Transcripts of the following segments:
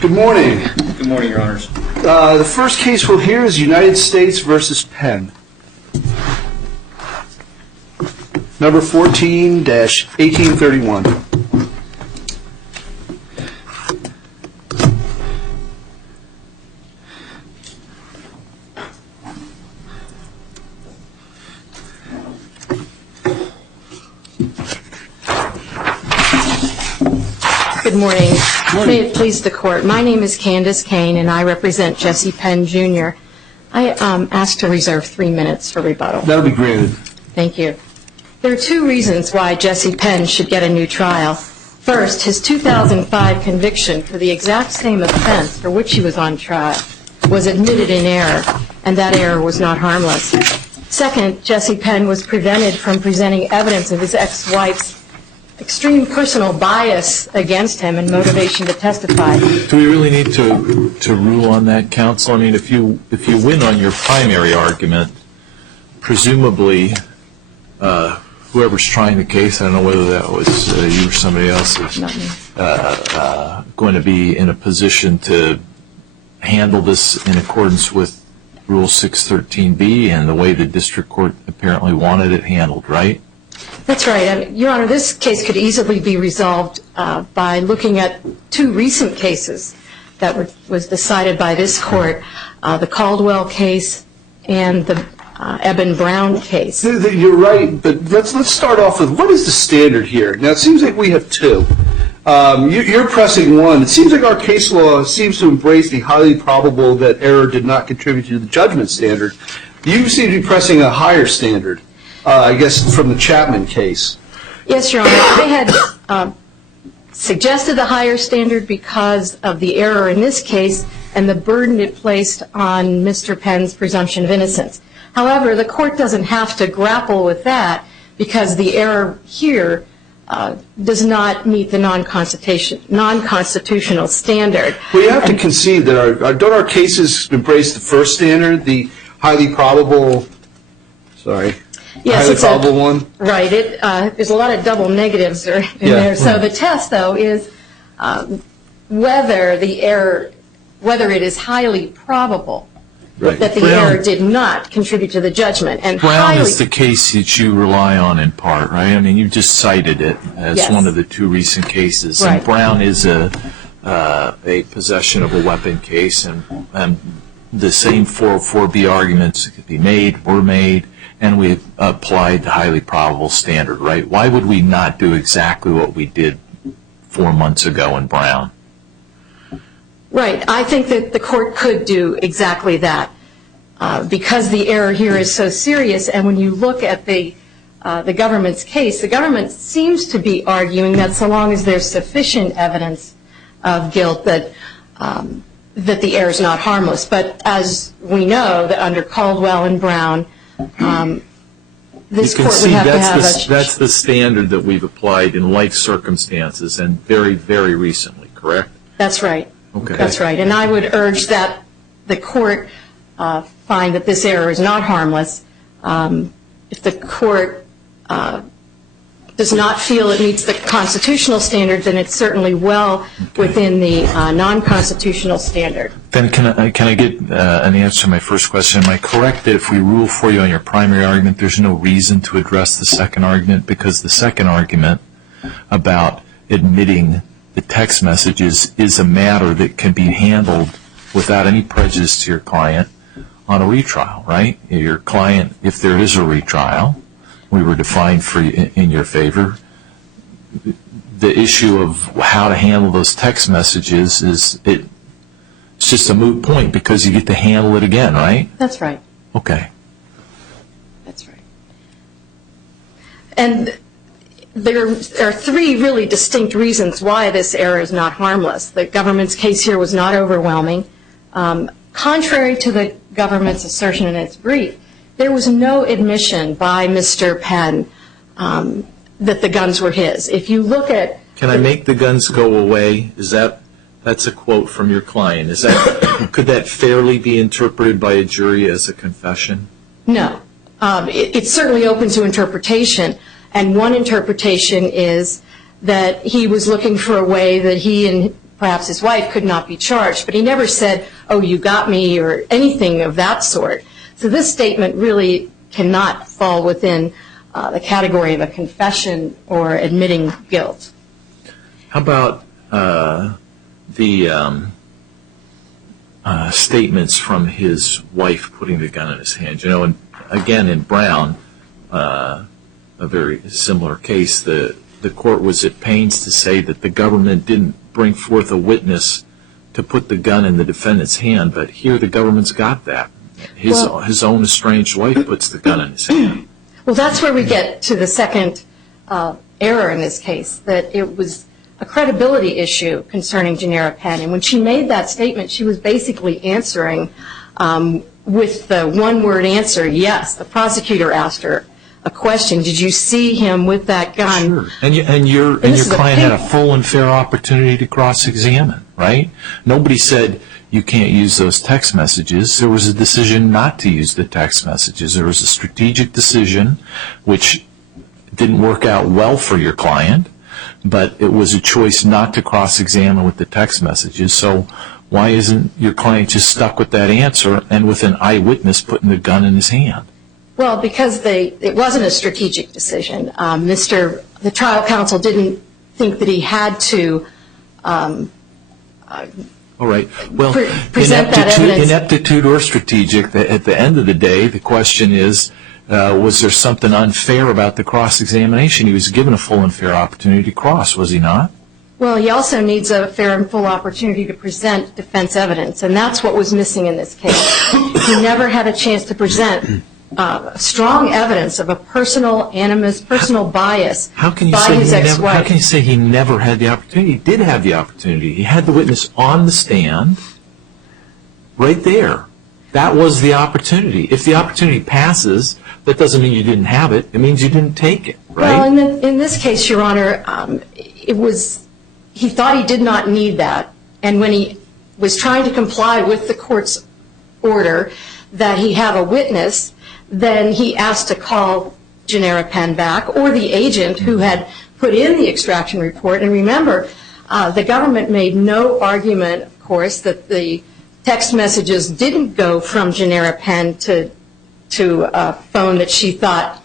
Good morning. Good morning, Your Honors. The first case we'll hear is United States versus Penn. Number 14-1831. Good morning. May it please the Court. My name is Candace Kane, and I represent Jesse Penn, Jr. I asked to reserve 3 minutes for rebuttal. That'll be granted. Thank you. There are two reasons why Jesse Penn should get a new trial. First, his 2005 conviction for the exact same offense for which he was on trial was admitted in error, and that error was not harmless. Second, Jesse Penn was prevented from presenting evidence of his ex-wife's extreme personal bias against him and motivation to testify. Do we really need to rule on that, counsel? I mean, if you win on your primary argument, presumably whoever's trying the case, I don't know whether that was you or somebody else, is going to be in a position to handle this in accordance with Rule 613B and the way the district court apparently wanted it handled, right? That's right. Your Honor, this case could easily be resolved by looking at two recent cases that was decided by this court, the Caldwell case and the Eben Brown case. You're right, but let's start off with what is the standard here? Now, it seems like we have two. You're pressing one. It seems like our case law seems to embrace the highly probable that error did not contribute to the judgment standard. You seem to be pressing a higher standard. I guess from the Chapman case. Yes, Your Honor. I had suggested the higher standard because of the error in this case and the burden it placed on Mr. Penn's presumption of innocence. However, the court doesn't have to grapple with that because the error here does not meet the non-constitutional standard. Well, you have to concede that don't our cases embrace the first standard, the highly probable, Yes, highly probable one? Right. There's a lot of double negatives in there. So the test, though, is whether it is highly probable that the error did not contribute to the judgment. And Brown is the case that you rely on in part, right? I mean, you just cited it as one of the two recent cases. Right. And Brown is a possession of a weapon case, and the same 404B arguments could be made, were made, and we applied the highly probable standard, right? Why would we not do exactly what we did 4 months ago in Brown? Right. I think that the court could do exactly that because the error here is so serious. And when you look at the government's case, the government seems to be arguing that so long as there's sufficient evidence of guilt that the error is not harmless. But as we know, that under Caldwell and Brown, this court would have to have that's the standard that we've applied in like circumstances and very, very recently, correct? That's right. Okay. That's right. And I would urge that the court find that this error is not harmless. If the court does not feel it meets the constitutional standard, then it's certainly well within the non-constitutional standard. Then can I get an answer to my first question? Am I correct that if we rule for you on your primary argument, there's no reason to address the second argument? Because the second argument about admitting the text messages is a matter that can be handled without any prejudice to your client on a retrial, right? Your client, if there is a retrial, we were defined in your favor. The issue of how to handle those text messages it's just a moot point because you get to handle it again, right? That's right. Okay. That's right. And there are three really distinct reasons why this error is not harmless. The government's case here was not overwhelming. Contrary to the government's assertion in its brief, there was no admission by Mr. Penn that the guns were his. If you look at... Can I make the guns go away? That's a quote from your client. Could that fairly be interpreted by a jury as a confession? No. It's certainly open to interpretation. And one interpretation is that he was looking for a way that he and perhaps his wife could not be charged, but he never said, oh, you got me, or anything of that sort. So this statement really cannot fall within the category of a confession or admitting guilt. How about the statements from his wife putting the gun in his hand? You know, and again, in Brown, a very similar case, the court was at pains to say that the government didn't bring forth a witness to put the gun in the defendant's hand, but here the government's got that. His own estranged wife puts the gun in his hand. Well, that's where we get to the second error in this case, that it was a credibility issue concerning Janera Penn. And when she made that statement, she was basically answering with the one-word answer, yes. The prosecutor asked her a question, did you see him with that gun? Sure. And your client had a full and fair opportunity to cross-examine, right? Nobody said you can't use those text messages. There was a decision not to use the text messages. There was a strategic decision which didn't work out well for your client, but it was a choice not to cross-examine with the text messages. So why isn't your client just stuck with that answer and with an eyewitness putting the gun in his hand? Well, because it wasn't a strategic decision. The trial counsel didn't think that he had to all right. Well, present that evidence. Ineptitude or strategic, at the end of the day, the question is, was there something unfair about the cross-examination? He was given a full and fair opportunity to cross, was he not? Well, he also needs a fair and full opportunity to present defense evidence, and that's what was missing in this case. He never had a chance to present strong evidence of a personal animus, personal bias by his ex-wife. How can you say he never had the opportunity? He did have the opportunity. He had the witness on the stand right there. That was the opportunity. If the opportunity passes, that doesn't mean you didn't have it. It means you didn't take it, right? Well, in this case, Your Honor, he thought he did not need that, and when he was trying to comply with the court's order that he have a witness, then he asked to call Janera Penn back, or the agent who had put in the extraction report. And remember, the government made no argument, of course, that the text messages didn't go from Janera Penn to a phone that she thought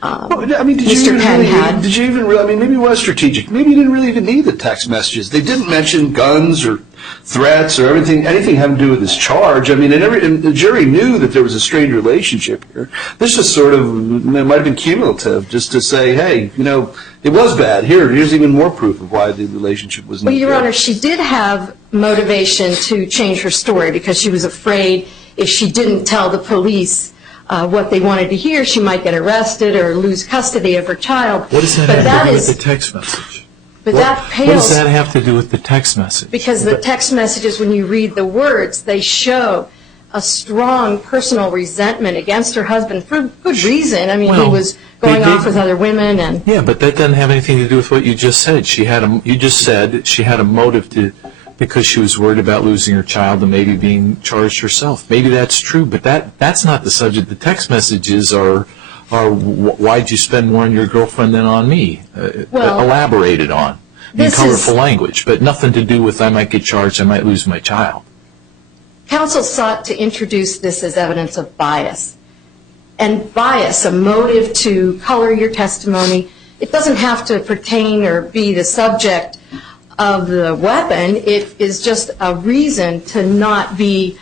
Mr. Penn had. Did you even really, maybe it was strategic. Maybe you didn't really even need the text messages. They didn't mention guns or threats or anything having to do with this charge. And the jury knew that there was a strained relationship here. This just sort of might have been cumulative, just to say, hey, it was bad. Here's even more proof of why the relationship was not good. Well, Your Honor, she did have motivation to change her story because she was afraid if she didn't tell the police what they wanted to hear, she might get arrested or lose custody of her child. What does that have to do with the text message? But that pales. What does that have to do with the text message? Because the text messages, when you read the words, they show a strong personal resentment against her husband for good reason. He was going off with other women. Yeah, but that doesn't have anything to do with what you just said. You just said she had a motive because she was worried about losing her child and maybe being charged herself. Maybe that's true, but that's not the subject. The text messages are why'd you spend more on your girlfriend than on me? Elaborated on in colorful language, but nothing to do with I might get charged, I might lose my child. Counsel sought to introduce this as evidence of bias. And bias, a motive to color your testimony, it doesn't have to pertain or be the subject of the weapon. It is just a reason to not be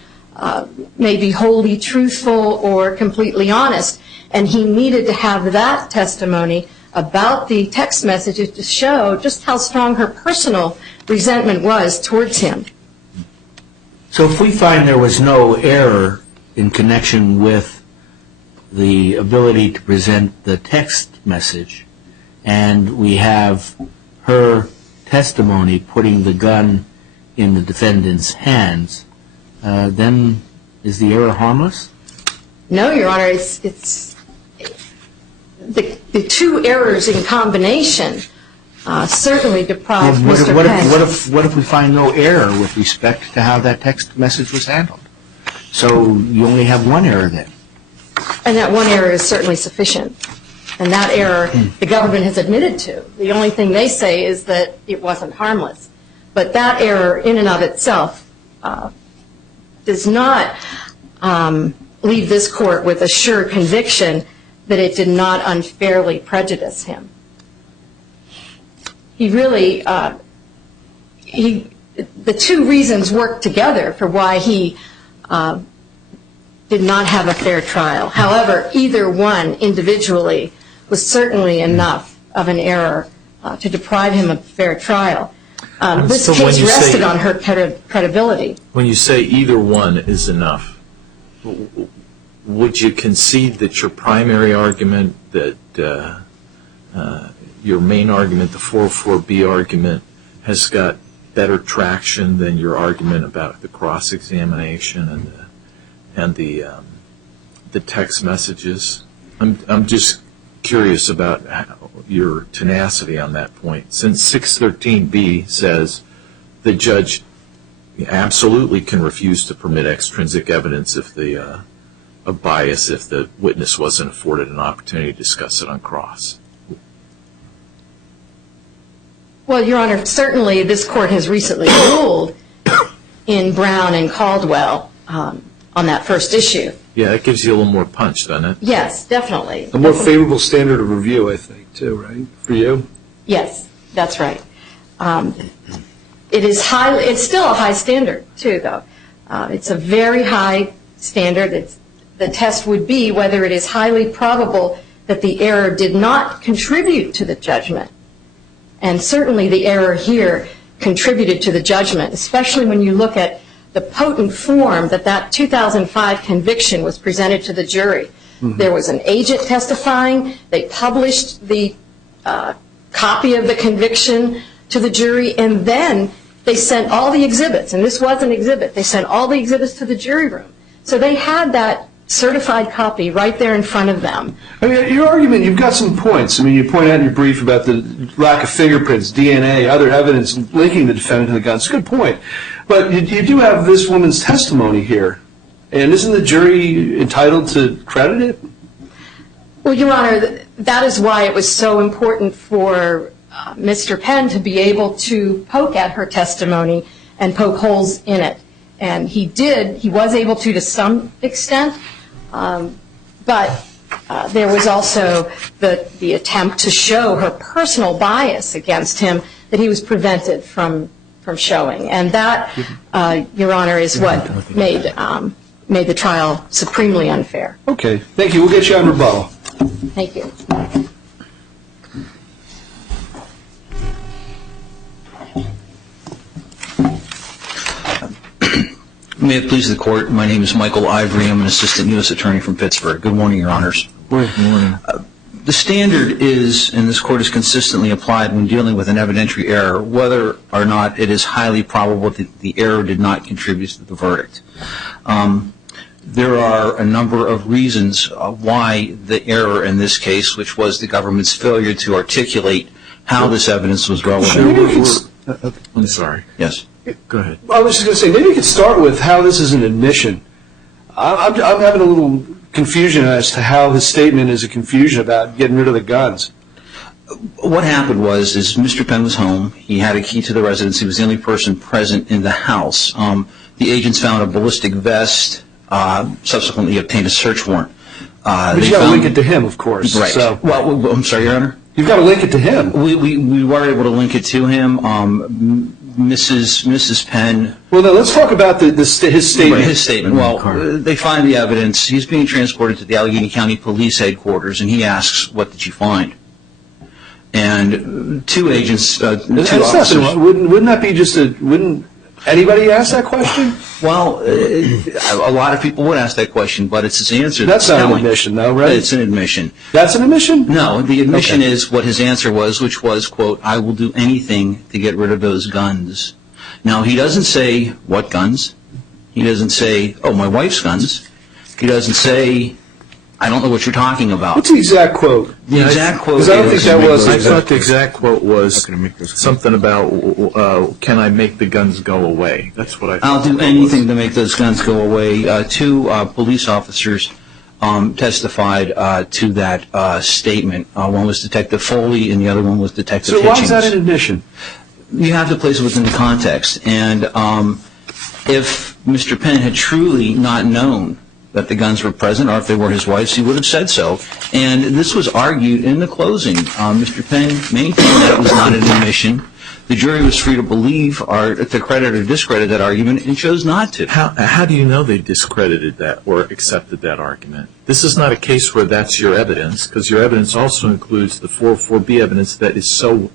maybe wholly truthful or completely honest. And he needed to have that testimony about the text messages to show just how strong her personal resentment was towards him. So if we find there was no error in connection with the ability to present the text message, and we have her testimony putting the gun in the defendant's hands, then is the error harmless? No, Your Honor. It's the two errors in combination certainly deprive Mr. Penn. What if we find no error with respect to how that text message was handled? So you only have one error then. And that one error is certainly sufficient. And that error the government has admitted to. The only thing they say is that it wasn't harmless. But that error in and of itself does not leave this court with a sure conviction that it did not unfairly prejudice him. He really, the two reasons work together for why he did not have a fair trial. However, either one individually was certainly enough of an error to deprive him of a fair trial. This case rested on her credibility. When you say either one is enough, would you concede that your primary argument, that your main argument, the 404B argument, has got better traction than your argument about the cross-examination and the text messages? I'm just curious about your tenacity on that point. Since 613B says the judge absolutely can refuse to permit extrinsic evidence if of bias if the witness wasn't afforded an opportunity to discuss it on cross. Well, Your Honor, certainly this court has recently ruled in Brown and Caldwell on that first issue. Yeah, that gives you a little more punch, doesn't it? Yes, definitely. A more favorable standard of review, I think, too, right, for you? Yes, that's right. It's still a high standard, too, though. It's a very high standard. The test would be whether it is highly probable that the error did not contribute to the judgment. And certainly the error here contributed to the judgment, especially when you look at the potent form that 2005 conviction was presented to the jury. Mm-hmm. There was an agent testifying. They published the copy of the conviction to the jury, and then they sent all the exhibits, and this was an exhibit. They sent all the exhibits to the jury room. So they had that certified copy right there in front of them. I mean, your argument, you've got some points. I mean, you point out in your brief about the lack of fingerprints, DNA, other evidence linking the defendant to the gun. It's a good point. But you do have this woman's testimony here. And isn't the jury entitled to credit it? Well, Your Honor, that is why it was so important for Mr. Penn to be able to poke at her testimony and poke holes in it. And he did. He was able to some extent. But there was also the attempt to show her personal bias against him that he was prevented from showing. And that, Your Honor, is what made the trial supremely unfair. Okay. Thank you. We'll get you on rebuttal. Thank you. May it please the Court, my name is Michael Ivory. I'm an assistant U.S. attorney from Pittsburgh. Good morning, Your Honors. Good morning. The standard is, and this Court has consistently applied when dealing with an evidentiary error, whether or not it is highly probable that the error did not contribute to the verdict. There are a number of reasons why the error in this case, which was the government's failure to articulate how this evidence was relevant. I'm sorry. Yes. Go ahead. I was just going to say, maybe you could start with how this is an admission. I'm having a little confusion as to how his statement is a confusion about getting rid of the guns. What happened was Mr. Penn was home. He had a key to the residence. He was the only person present in the house. The agents found a ballistic vest, subsequently obtained a search warrant. But you've got to link it to him, of course. Right. So. Well, I'm sorry, Your Honor? You've got to link it to him. We were able to link it to him. Mrs. Penn. Well, now let's talk about his statement. Right, his statement. Well, they find the evidence. He's being transported to the Allegheny County Police Headquarters, and he asks, "What did you find?" And two agents, two officers. Wouldn't that be wouldn't anybody ask that question? Well, a lot of people would ask that question, but it's his answer. That's not an admission, though, right? It's an admission. That's an admission? No, the admission is what his answer was, which was, quote, "I will do anything to get rid of those guns." Now, he doesn't say, what guns? He doesn't say, oh, my wife's guns. He doesn't say, I don't know what you're talking about. What's the exact quote? The exact quote is... I don't think that was... I thought the exact quote was something about, can I make the guns go away? That's what I thought. I'll do anything to make those guns go away. Two police officers testified to that statement. One was Detective Foley, and the other one was Detective Hitchings. So why is that an admission? you have to place it within the context. And if Mr. Penn had truly not known that the guns were present, or if they were his wife's, he would have said so. And this was argued in the closing. Mr. Penn maintained that it was not an admission. The jury was free to believe or to credit or discredit that argument and chose not to. How do you know they discredited that or accepted that argument? This is not a case where that's your evidence, because your evidence also includes the 404B evidence that is so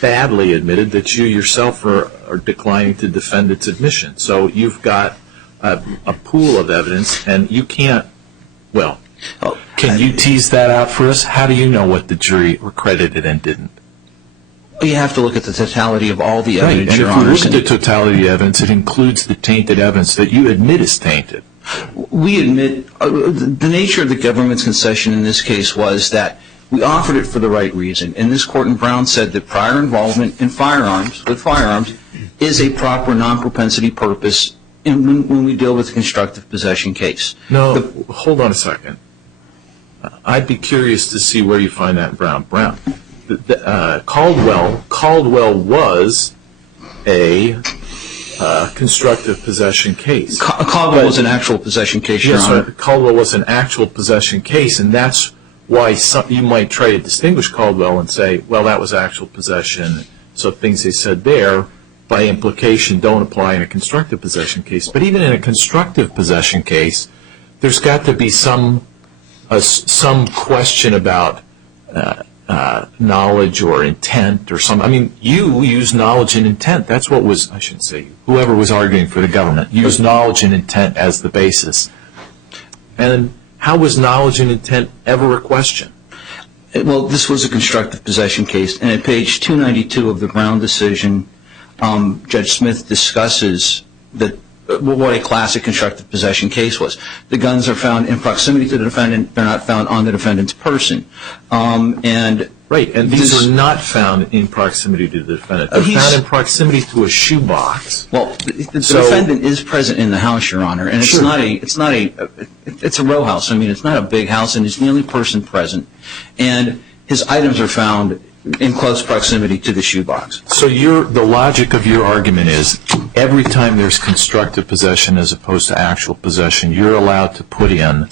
badly admitted that you yourself are declining to defend its admission. So you've got a pool of evidence, and you can't, well, can you tease that out for us? How do you know what the jury credited and didn't? You have to look at the totality of all the evidence, Right, Your and if Honor. you look at the totality of the evidence, it includes the tainted evidence that you admit is tainted. We admit the nature of the government's concession in this case was that we offered it for the right reason. And this court in Brown said that prior involvement in firearms is a proper non-propensity purpose when we deal with a constructive possession case. No, hold on a second. I'd be curious to see where you find that in Brown. Caldwell was a constructive possession case. Caldwell was an actual possession case, Your Honor. Yes, Caldwell was an actual possession case, and that's why you might try to distinguish Caldwell and say, well, that was actual possession, so things they said there, by implication, don't apply in a constructive possession case. But even in a constructive possession case, there's got to be some question about knowledge or intent or something. I mean, you use knowledge and intent. That's what was, I shouldn't say, whoever was arguing for the government used knowledge and intent as the basis. And how was knowledge and intent ever a question? Well, this was a constructive possession case, and at page 292 of the Brown decision, Judge Smith discusses what a classic constructive possession case was. The guns are found in proximity to the defendant. They're not found on the defendant's person. Right, and these are not found in proximity to the defendant. They're found in proximity to a shoebox. Well, the defendant is present in the house, Your Honor, and it's a row house. I mean, it's not a big house, and he's the only person present. And his items are found in close proximity to the shoebox. So the logic of your argument is every time there's constructive possession as opposed to actual possession, you're allowed to put in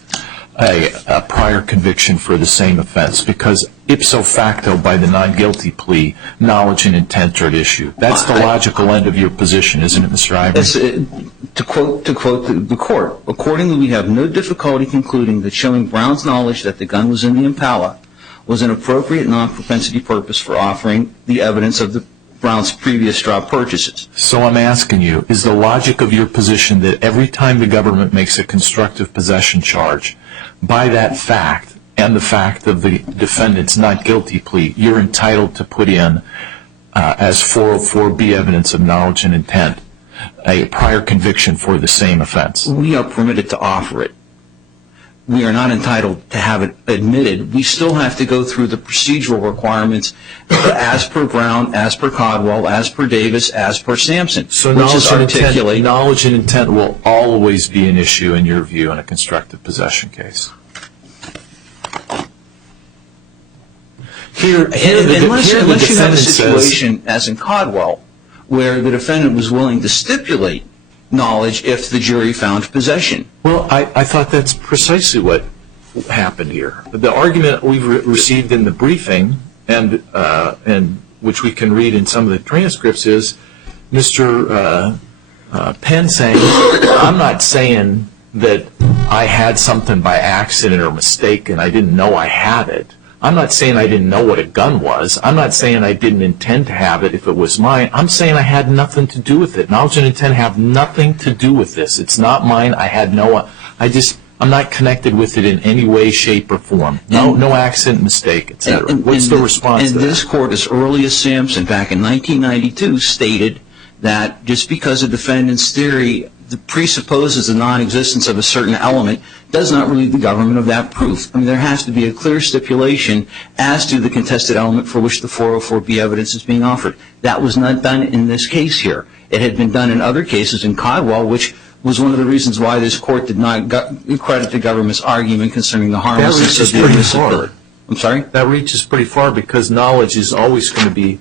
a prior conviction for the same offense because ipso facto by the non-guilty plea, knowledge and intent are at issue. That's the logical end of your position, isn't it, Mr. Ivory? To quote the court, accordingly, we have no difficulty concluding that showing Brown's knowledge that the gun was in the Impala was an appropriate non-propensity purpose for offering the evidence of Brown's previous straw purchases. So I'm asking you, is the logic of your position that every time the government makes a constructive possession charge, by that fact and the fact of the defendant's not guilty plea, you're entitled to put in, as 404B evidence of knowledge and intent, a prior conviction for the same offense? We are permitted to offer it. We are not entitled to have it admitted. We still have to go through the procedural requirements as per Brown, as per Caldwell, as per Davis, as per Sampson. So knowledge and intent will always be an issue in your view in a constructive possession case. Unless you have a situation, as in Caldwell, where the defendant was willing to stipulate knowledge if the jury found possession. Well, I thought that's precisely what happened here. The argument we've received in the briefing, and which we can read in some of the transcripts, is Mr. Penn saying, I'm not saying that I had something by accident or mistake and I didn't know I had it. I'm not saying I didn't know what a gun was. I'm not saying I didn't intend to have it if it was mine. I'm saying I had nothing to do with it. Knowledge and intent have nothing to do with this. It's not mine. I'm not connected with it in any way, shape, or form. No accident, mistake, etc. What's the response to that? And this court, as early as Sampson, back in 1992, stated that just because a defendant's theory presupposes the non-existence of a certain element does not relieve the government of that proof. I mean, there has to be a clear stipulation as to the contested element for which the 404B evidence is being offered. That was not done in this case here. It had been done in other cases in Caldwell, which was one of the reasons why this court did not credit the government's argument concerning the harmlessness of the admissibility. I'm sorry? That reaches pretty far because knowledge is always going to be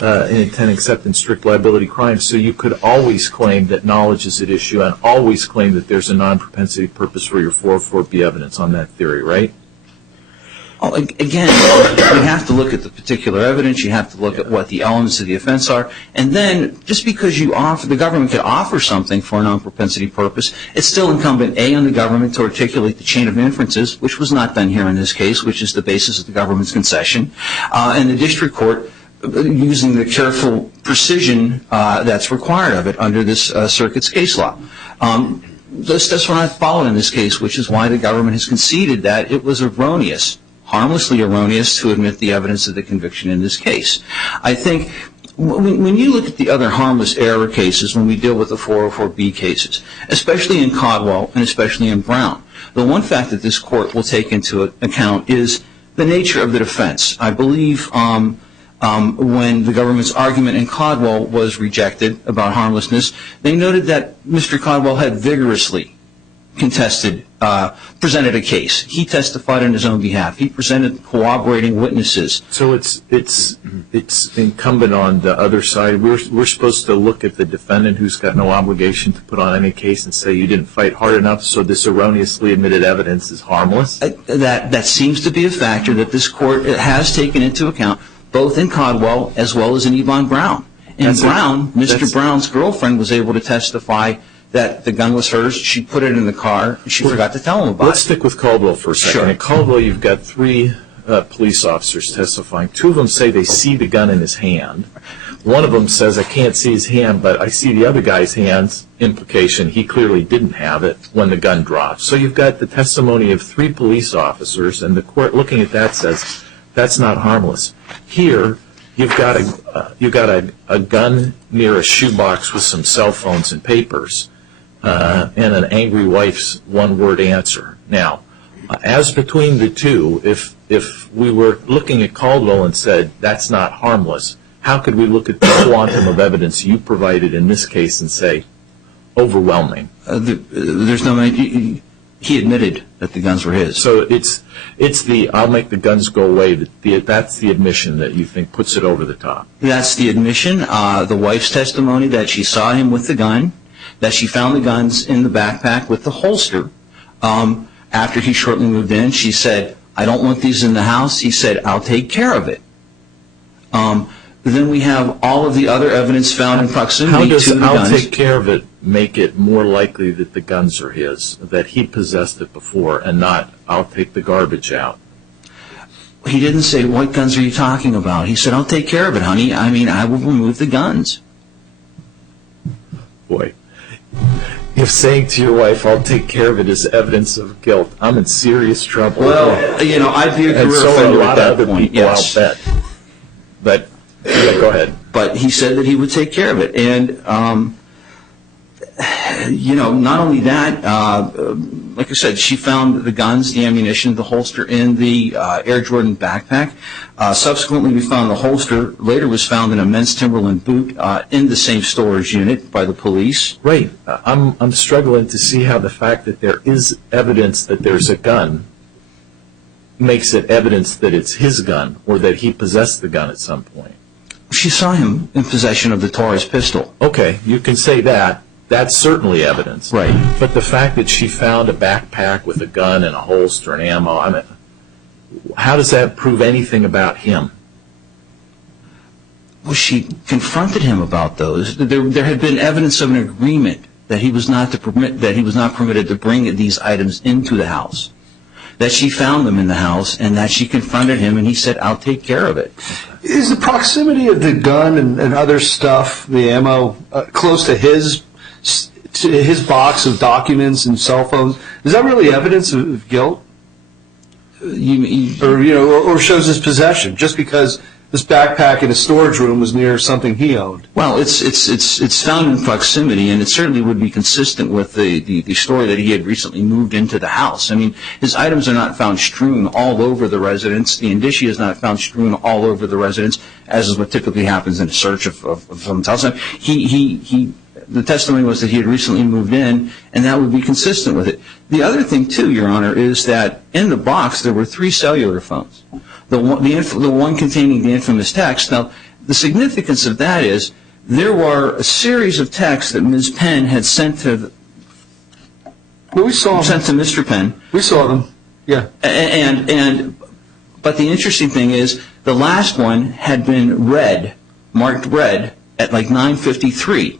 in intent except in strict liability crimes. So you could always claim that knowledge is at issue and always claim that there's a non-propensity purpose for your 404B evidence on that theory, right? Well, again, you have to look at the particular evidence. You have to look at what the elements of the offense are. And then, just because the government could offer something for a non-propensity purpose, it's still incumbent, A, on the government to articulate the chain of inferences, which was not done here in this case, which is the basis of the government's concession. And the district court, using the careful precision that's required of it under this circuit's case law. That's what I followed in this case, which is why the government has conceded that it was harmlessly erroneous to admit the evidence of the conviction in this case. I think when you look at the other harmless error cases, when we deal with the 404B cases, especially in Caldwell and especially in Brown, the one fact that this court will take into account is the nature of the defense. I believe when the government's argument in Caldwell was rejected about harmlessness, they noted that Mr. Caldwell had vigorously presented a case. He testified on his own behalf. He presented corroborating witnesses. So it's incumbent on the other side. We're supposed to look at the defendant who's got no obligation to put on any case and say you didn't fight hard enough, so this erroneously admitted evidence is harmless? That seems to be a factor that this court has taken into account, both in Caldwell as well as in Yvonne Brown. In Brown, Mr. Brown's girlfriend was able to testify that the gun was hers. She put it in the car, and she forgot to tell him about it. Let's stick with Caldwell for a second. Sure. In Caldwell, you've got 3 police officers testifying. 2 of them say they see the gun in his hand. One of them says, I can't see his hand, but I see the other guy's hands. Implication, he clearly didn't have it when the gun dropped. So you've got the testimony of 3 police officers, and the court looking at that says, that's not harmless. Here, you've got a gun near a shoebox with some cell phones and papers. And an angry wife's one-word answer. Now, as between the two, if we were looking at Caldwell and said that's not harmless, how could we look at the quantum of evidence you provided in this case and say overwhelming? There's no. He admitted that the guns were his. So it's the I'll make the guns go away. That's the admission that you think puts it over the top. That's the admission. The wife's testimony that she saw him with the gun, that she found the guns in the backpack with the holster. After he shortly moved in, she said, I don't want these in the house. He said, I'll take care of it. Then we have all of the other evidence found in proximity to the guns. How does I'll take care of it make it more likely that the guns are his, that he possessed it before, and not I'll take the garbage out? He didn't say, what guns are you talking about? He said, I'll take care of it, honey. I mean, I will remove the guns. Boy. If saying to your wife, I'll take care of it, is evidence of guilt, I'm in serious trouble. Well, I'd be a career offender at that point. Yes. I'll bet. But, go ahead. But he said that he would take care of it. And, not only that, like I said, she found the guns, the ammunition, the holster in the Air Jordan backpack. Subsequently, we found the holster later was found in a men's Timberland boot in the same storage unit by the police. Right. I'm struggling to see how the fact that there is evidence that there's a gun makes it evidence that it's his gun or that he possessed the gun at some point. She saw him in possession of the Taurus pistol. Okay, you can say that. That's certainly evidence. Right. But the fact that she found a backpack with a gun and a holster and ammo, how does that prove anything about him? Well, she confronted him about those. There had been evidence of an agreement that he was not permitted to bring these items into the house. That she found them in the house and that she confronted him and he said, I'll take care of it. Is the proximity of the gun and other stuff, the ammo, close to his box of documents and cell phones? Is that really evidence of guilt? Or shows his possession just because this backpack in a storage room was near something he owned? Well, it's found in proximity, and it certainly would be consistent with the story that he had recently moved into the house. I mean, his items are not found strewn all over the residence. The indicia is not found strewn all over the residence, as is what typically happens in a search of someone's house. The testimony was that he had recently moved in, and that would be consistent with it. The other thing, too, Your Honor, is that in the box there were 3 cellular phones. The one containing the infamous text. Now, the significance of that is there were a series of texts that Ms. Penn had sent to Mr. Penn. We saw them. Yeah. But the interesting thing is the last one had been marked red at like 9:53,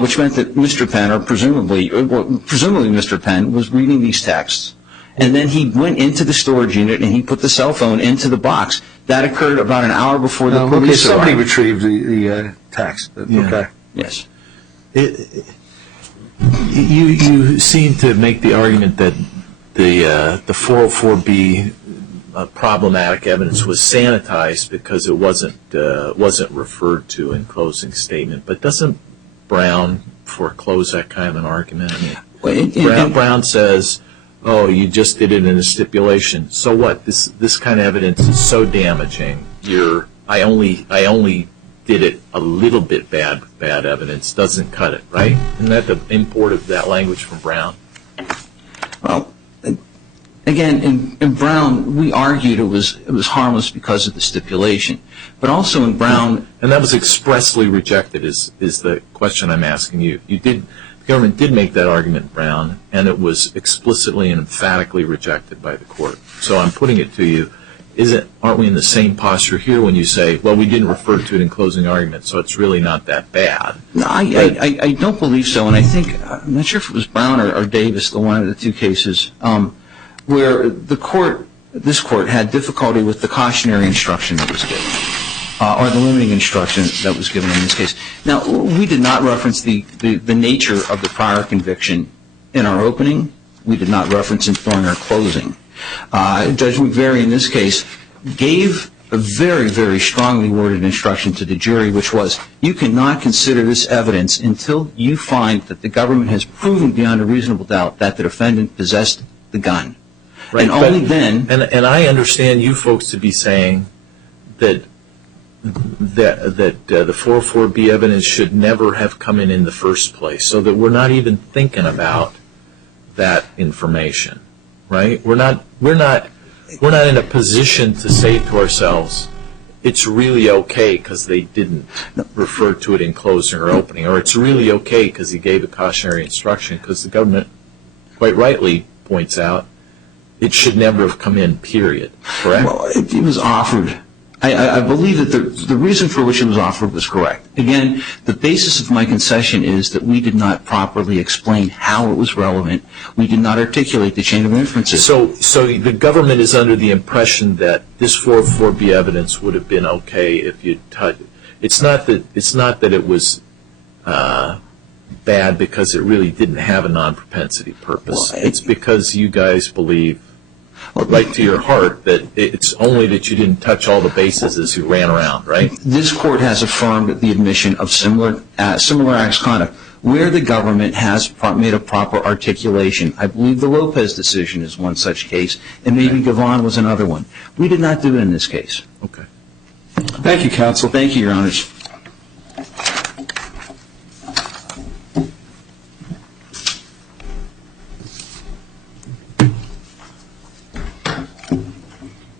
which meant that Mr. Penn, or presumably Mr. Penn, was reading these texts. And then he went into the storage unit and he put the cell phone into the box. That occurred about an hour before the police arrived. Somebody retrieved the text. Yeah. Okay. Yes. You seem to make the argument that the 404B problematic evidence was sanitized because it wasn't referred to in closing statement. But doesn't Brown foreclose that kind of an argument? I mean, Brown says, "Oh, you just did it in a stipulation. So what? This kind of evidence is so damaging. I only did it a little bit bad with bad evidence. Doesn't cut it, right?" Isn't that the import of that language from Brown? Well, again, in Brown, we argued it was harmless because of the stipulation. But also in Brown, and that was expressly rejected. Is the question I'm asking you? The government did make that argument in Brown, and it was explicitly and emphatically rejected by the court. So I'm putting it to you. Aren't we in the same posture here when you say, well, we didn't refer to it in closing argument, so it's really not that bad? No, I don't believe so. And I think, I'm not sure if it was Brown or Davis, the one of the two cases, where this court had difficulty with the cautionary instruction that was given, or the limiting instruction that was given in this case. Now, we did not reference the nature of the prior conviction in our opening. We did not reference it during our closing. Judge McVeary, in this case, gave a very, very strongly worded instruction to the jury, which was, you cannot consider this evidence until you find that the government has proven beyond a reasonable doubt that the defendant possessed the gun. Right, and only then... And I understand you folks to be saying that the 404B evidence should never have come in the first place, so that we're not even thinking about that information, right? We're not in a position to say to ourselves, it's really okay because they didn't refer to it in closing or opening, or it's really okay because he gave a cautionary instruction, because the government quite rightly points out it should never have come in, period. Correct? Well, it was offered. I believe that the reason for which it was offered was correct. Again, the basis of my concession is that we did not properly explain how it was relevant. We did not articulate the chain of inferences. So the government is under the impression that this 404B evidence would have been okay if you touched it. It's not that it was bad because it really didn't have a non-propensity purpose. It's because you guys believe, right to your heart, that it's only that you didn't touch all the bases as you ran around, right? This court has affirmed the admission of similar acts conduct where the government has made a proper articulation. I believe the Lopez decision is one such case, and maybe Gavon was another one. We did not do it in this case. Okay. Thank you, counsel. Thank you, Your Honors.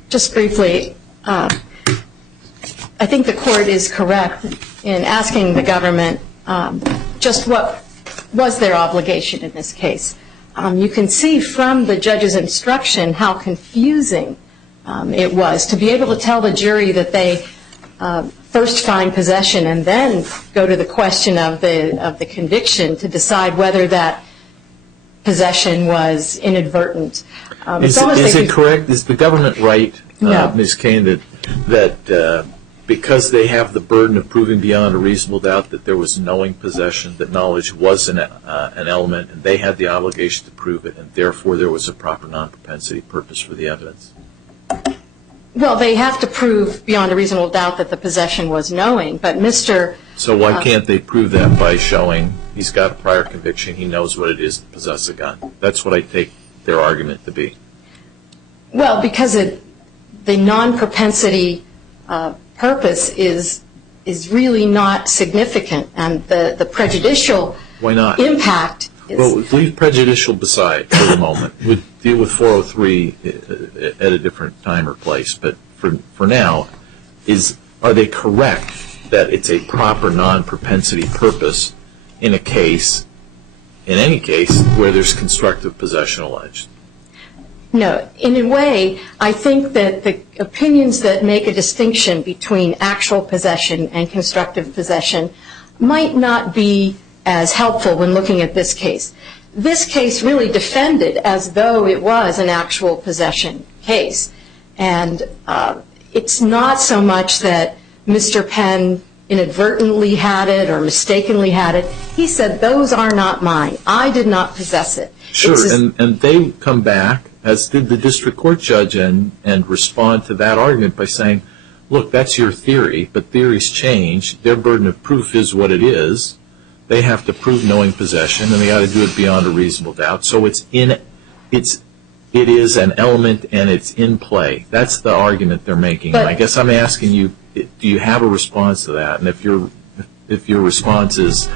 Just briefly, I think the court is correct in asking the government just what was their obligation in this case. You can see from the judge's instruction how confusing it was to be able to tell the jury that they first find possession and then go to the question of the conviction to decide whether that possession was inadvertent. Is it correct? Is the government right, Ms. Cain, that because they have the burden of proving beyond a reasonable doubt that there was knowing possession, that knowledge was an element, and they had the obligation to prove it, and therefore there was a proper non-propensity purpose for the evidence? Well, they have to prove beyond a reasonable doubt that the possession was knowing, but Mr. So why can't they prove that by showing he's got a prior conviction, he knows what it is to possess a gun? That's what I take their argument to be. Well, because the non-propensity purpose is really not significant, and the prejudicial Why not? impact is... Well, leave prejudicial beside for the moment. We'll deal with 403 at a different time or place, but for now, is are they correct that it's a proper non-propensity purpose in a case, in any case, where there's constructive possession alleged? No. In a way, I think that the opinions that make a distinction between actual possession and constructive possession might not be as helpful when looking at this case. This case really defended as though it was an actual possession case. And it's not so much that Mr. Penn inadvertently had it or mistakenly had it. He said, those are not mine. I did not possess it. Sure, and they come back, as did the district court judge, and respond to that argument by saying, look, that's your theory, but theories change. Their burden of proof is what it is. They have to prove knowing possession, and they got to do it beyond a reasonable doubt. So it is an element, and it's in play. That's the argument they're making. And I guess I'm asking you, do you have a response to that? And if your response is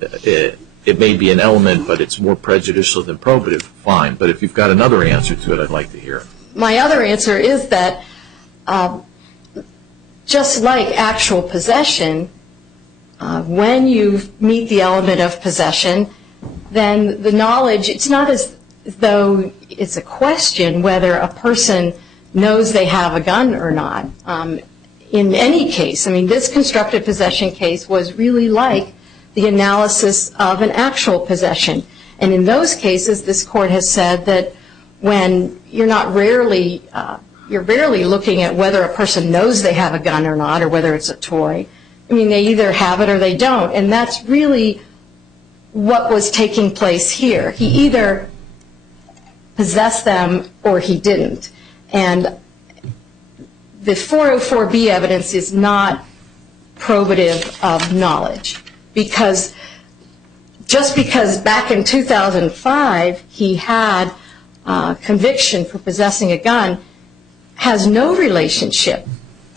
it may be an element, but it's more prejudicial than probative, fine. But if you've got another answer to it, I'd like to hear it. My other answer is that just like actual possession, when you meet the element of possession, then the knowledge, it's not as though it's a question whether a person knows they have a gun or not. In any case, I mean, this constructive possession case was really like the analysis of an actual possession. And in those cases, this court has said that when you're rarely looking at whether a person knows they have a gun or not, or whether it's a toy. I mean, they either have it or they don't. And that's really what was taking place here. He either possessed them or he didn't. And the 404B evidence is not probative of knowledge. Because just because back in 2005 he had conviction for possessing a gun has no relationship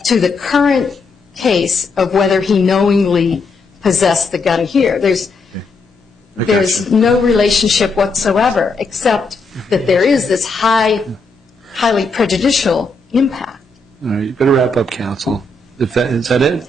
to the current case of whether he knowingly possessed the gun here. There's no relationship whatsoever, except that there is this highly prejudicial impact. All right, you better wrap up, counsel. Is that it?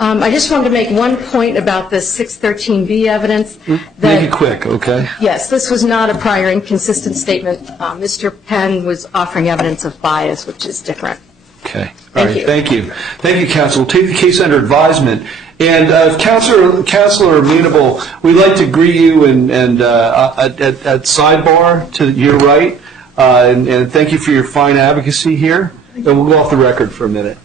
I just wanted to make one point about the 613B evidence. Make it quick, okay? Yes, this was not a prior inconsistent statement. Mr. Penn was offering evidence of bias, which is different. Okay. Thank you. Thank you. Thank you, counsel. We'll take the case under advisement. And Counselor Amenable, we'd like to greet you at sidebar to your right. And thank you for your fine advocacy here. And we'll go off the record for a minute.